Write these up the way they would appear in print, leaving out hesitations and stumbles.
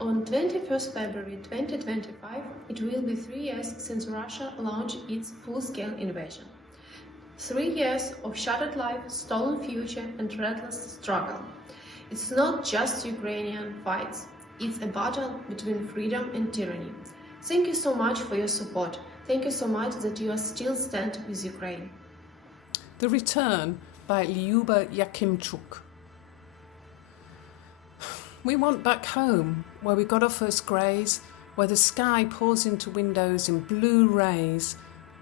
On 21st February 2025, it will be 3 years since Russia launched its full-scale invasion. 3 years of shattered life, stolen future, and relentless struggle. It's not just Ukrainian fights, it's a battle between freedom and tyranny. Thank you so much for your support. Thank you so much that you are still stand with Ukraine. The Return by Lyuba Yakimchuk. We want back home, where we got our first greys, where the sky pours into windows in blue rays,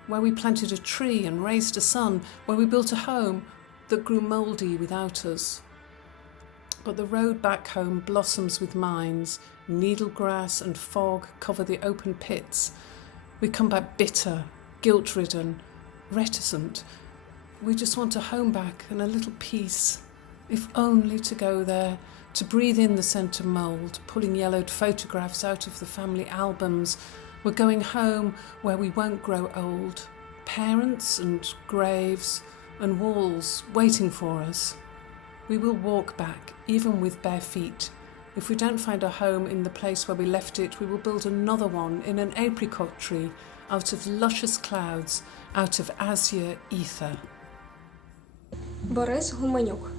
where we planted a tree and raised a sun, where we built a home that grew mouldy without us. But the road back home blossoms with mines, needlegrass and fog cover the open pits. We come back bitter, guilt-ridden, reticent. We just want a home back and a little peace, if only to go there, to breathe in the scent of mould, pulling yellowed photographs out of the family albums. We're going home where we won't grow old. Parents and graves and walls waiting for us. We will walk back, even with bare feet. If we don't find a home in the place where we left it, we will build another one in an apricot tree, out of luscious clouds, out of azure ether. Борис Гуменюк.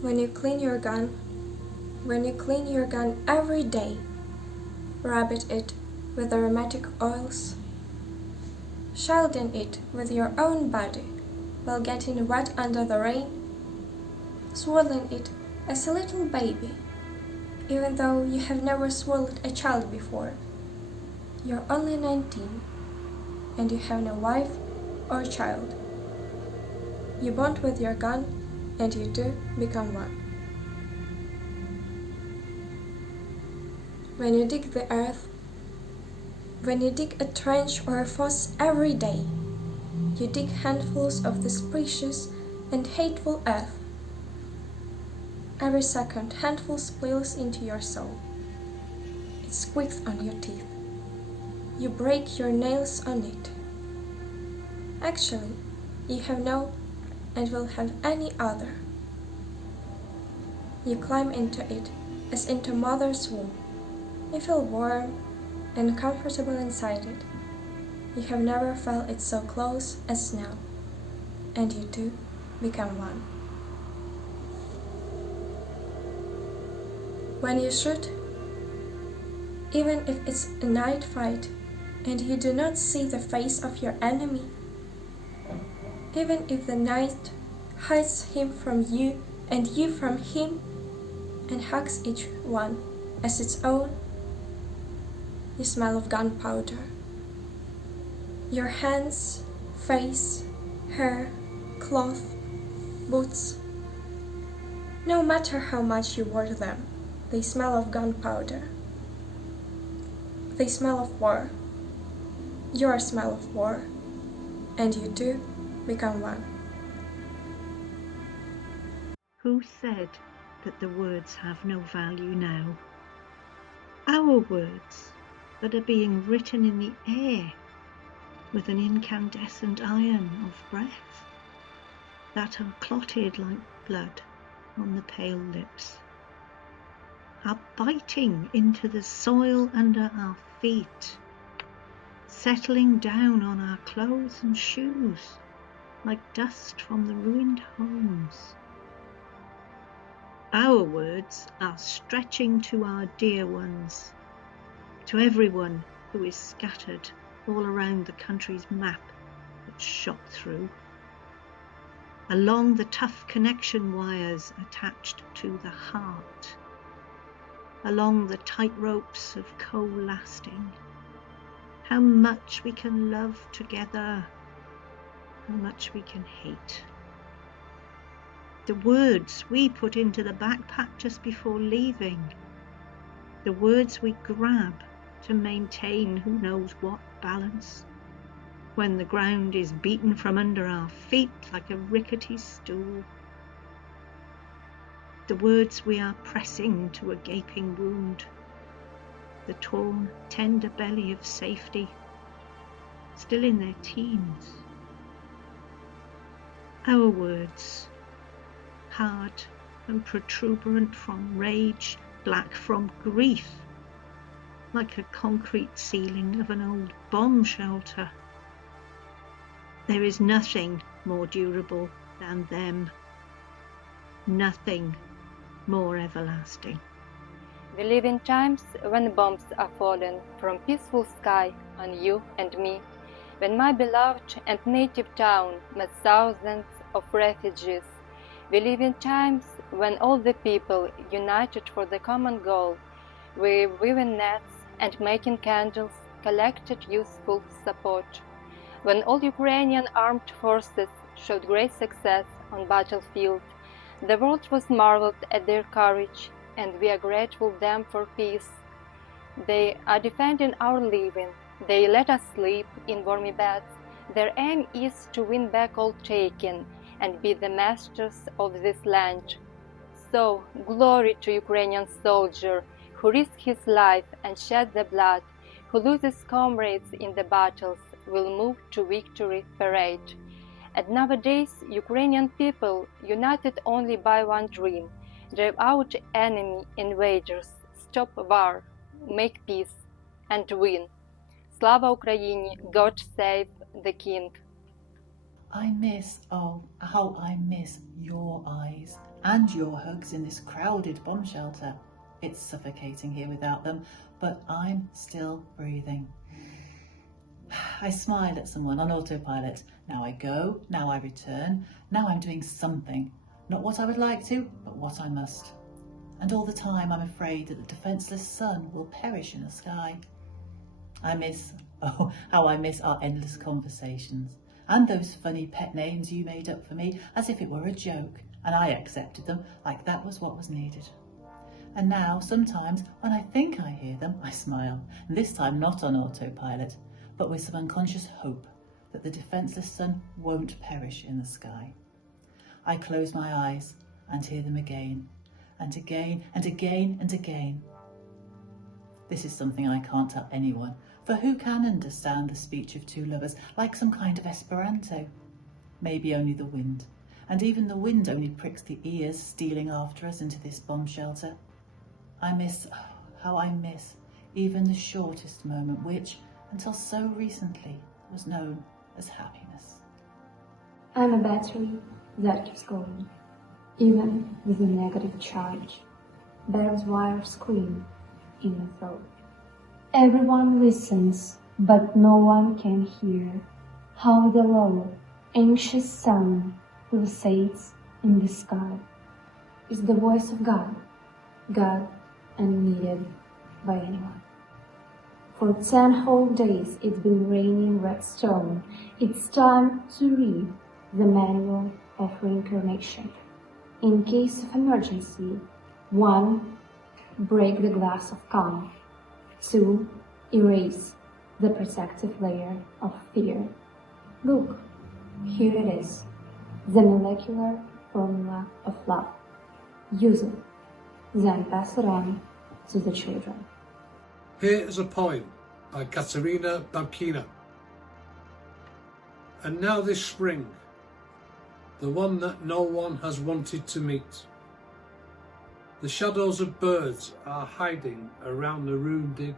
When you clean your gun every day, rub it with aromatic oils, shielding it with your own body while getting wet under the rain, swaddling it as a little baby, even though you have never swaddled a child before. You're only 19, and you have no wife or child. You bond with your gun, and you two become one. When you dig the earth, when you dig a trench or a foss every day, you dig handfuls of this precious and hateful earth. Every second, handful spills into your soul. It squeaks on your teeth. You break your nails on it. Actually, you have no and will have any other. You climb into it as into mother's womb. You feel warm and comfortable inside it. You have never felt it so close as now, and you two become one. When you shoot, even if it's a night fight and you do not see the face of your enemy, even if the night hides him from you and you from him and hugs each one as its own, you smell of gunpowder. Your hands, face, hair, cloth, boots, no matter how much you wore them, they smell of gunpowder. They smell of war. Your smell of war. And you two become one. Who said that the words have no value now? Our words that are being written in the air with an incandescent iron of breath, that are clotted like blood on the pale lips, are biting into the soil under our feet, settling down on our clothes and shoes like dust from the ruined homes. Our words are stretching to our dear ones, to everyone who is scattered all around the country's map that's shot through, along the tough connection wires attached to the heart, along the tight ropes of coalescing. How much we can love together, how much we can hate. The words we put into the backpack just before leaving, the words we grab to maintain who knows what balance when the ground is beaten from under our feet like a rickety stool. The words we are pressing to a gaping wound, the torn, tender belly of safety, still in their teens. Our words, hard and protuberant from rage black from grief, like a concrete ceiling of an old bomb shelter. There is nothing more durable than them, nothing more everlasting. We live in times when bombs are falling from peaceful sky on you and me, when my beloved and native town met thousands of refugees. We live in times when all the people united for the common goal, we weaving nets and making candles collected useful support. When all Ukrainian armed forces showed great success on battlefield, the world was marveled at their courage, and we are grateful them for peace. They are defending our living. They let us sleep in warm beds. Their aim is to win back all taken and be the masters of this land. So, glory to Ukrainian soldier who risked his life and shed the blood, who loses comrades in the battles, will move to victory parade. And nowadays, Ukrainian people, united only by one dream, drive out enemy invaders, stop war, make peace, and win. Slava Ukraini, God save the King. I miss, oh, how I miss your eyes and your hugs in this crowded bomb shelter. It's suffocating here without them, but I'm still breathing. I smile at someone on autopilot. Now I go, now I return, now I'm doing something. Not what I would like to, but what I must. And all the time I'm afraid that the defenceless sun will perish in the sky. I miss, oh, how I miss our endless conversations and those funny pet names you made up for me as if it were a joke, and I accepted them like that was what was needed. And now, sometimes, when I think I hear them, I smile, and this time not on autopilot, but with some unconscious hope that the defenceless sun won't perish in the sky. I close my eyes and hear them again, and again, and again, and again. This is something I can't tell anyone, for who can understand the speech of two lovers like some kind of Esperanto? Maybe only the wind, and even the wind only pricks the ears stealing after us into this bomb shelter. I miss, oh, how I miss even the shortest moment which, until so recently, was known as happiness. I'm a battery that keeps going, even with a negative charge. Bell's wires scream in my throat. Everyone listens, but no one can hear how the low, anxious sound pulsates in the sky. It's the voice of God, God unneeded by anyone. For 10 whole days it's been raining red stone. It's time to read the manual of reincarnation. In case of emergency, 1. Break the glass of calm. 2. Erase the protective layer of fear. Look, here it is, the molecular formula of love. Use it, then pass it on to the children. Here is a poem by Katerina Babkina. And now this spring, the one that no one has wanted to meet. The shadows of birds are hiding around the ruined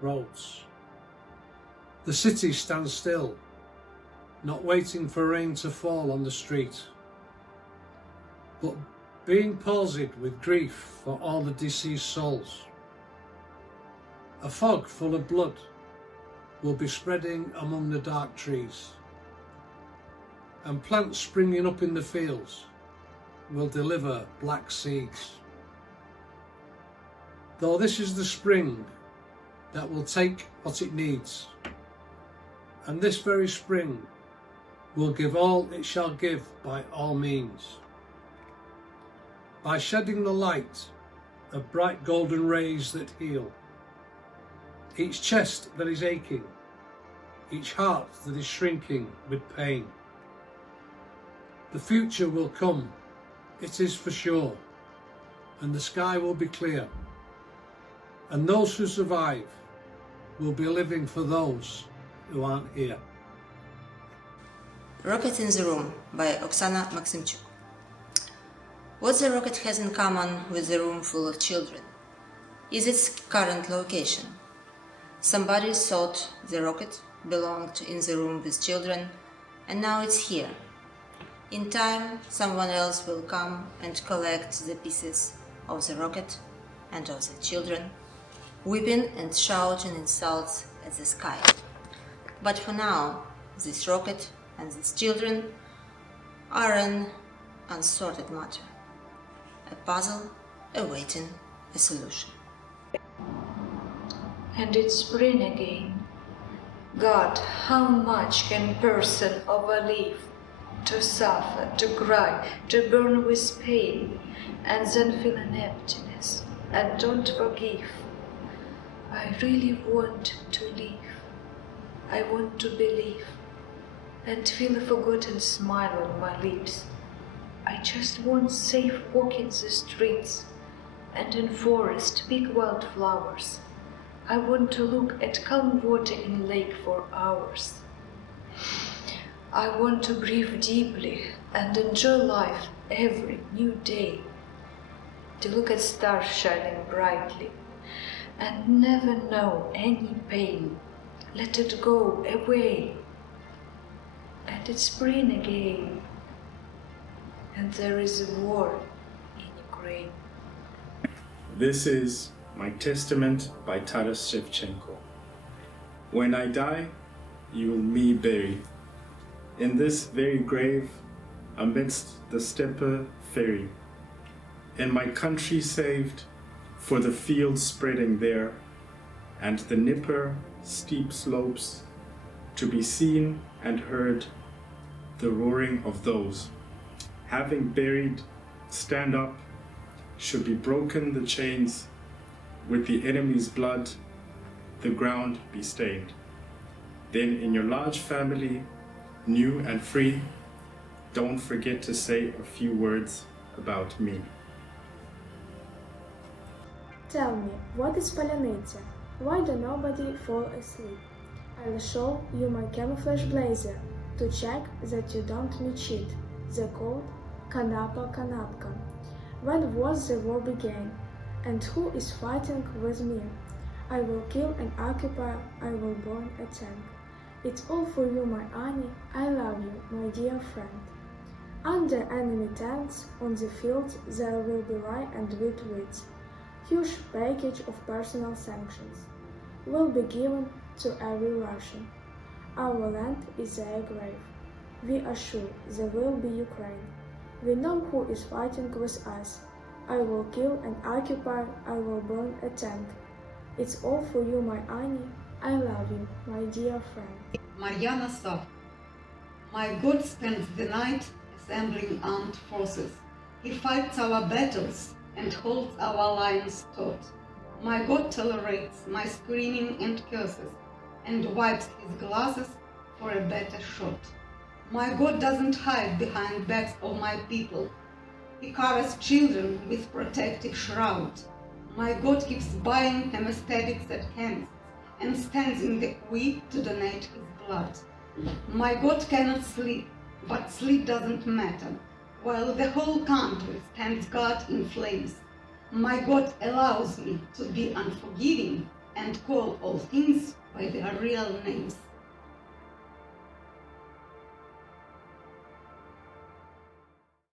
roads. The city stands still, not waiting for rain to fall on the street, but being palsied with grief for all the deceased souls. A fog full of blood will be spreading among the dark trees, and plants springing up in the fields will deliver black seeds. Though this is the spring that will take what it needs, and this very spring will give all it shall give by all means, by shedding the light of bright golden rays that heal each chest that is aching, each heart that is shrinking with pain. The future will come, it is for sure, and the sky will be clear, and those who survive will be living for those who aren't here. Rocket in the Room by Oksana Maximchuk. What the rocket has in common with the room full of children? is its current location. Somebody thought the rocket belonged in the room with children, and now it's here. In time, someone else will come and collect the pieces of the rocket and of the children, weeping and shouting insults at the sky. But for now, this rocket and these children are an unsorted matter, a puzzle awaiting a solution. And it's spring again. God, how much can a person overlive? To suffer, to cry, to burn with pain, and then feel an emptiness, and don't forgive. I really want to live. I want to believe, and feel a forgotten smile on my lips. I just want safe walking the streets, and in forest pick wildflowers. I want to look at calm water in lake for hours. I want to breathe deeply and enjoy life every new day. To look at stars shining brightly and never know any pain. Let it go away. And it's spring again. And there is a war in Ukraine. This is my testament by Taras Shevchenko. When I die, you will me bury in this very grave, amidst the steppe fairy, and my country saved for the fields spreading there, and the Dnieper steep slopes, to be seen and heard the roaring of those, having buried, stand up, should be broken the chains, with the enemy's blood, the ground be stained. Then in your large family, new and free, don't forget to say a few words about me. Tell me, what is Polyanitsa? Why do nobody fall asleep? I will show you my camouflage blazer to check that you don't me cheat. The code Kanapa Kanapka. When was the war began? And who is fighting with me? I will kill and occupy, I will burn a tank. It's all for you, my Annie, I love you, my dear friend. Under enemy tanks, on the fields, there will be rye and wheat wheats. Huge package of personal sanctions will be given to every Russian. Our land is their grave. We are sure there will be Ukraine. We know who is fighting with us. I will kill and occupy, I will burn a tank. It's all for you, my Annie, I love you, my dear friend. Mariana Sav. My God spends the night assembling armed forces. He fights our battles and holds our lions taut. My God tolerates my screaming and curses and wipes his glasses for a better shot. My God doesn't hide behind backs of my people. He covers children with protective shroud. My God keeps buying hemostatic cans and stands in the queue to donate his blood. My God cannot sleep, but sleep doesn't matter, while the whole country stands guard in flames. My God allows me to be unforgiving and call all things by their real names.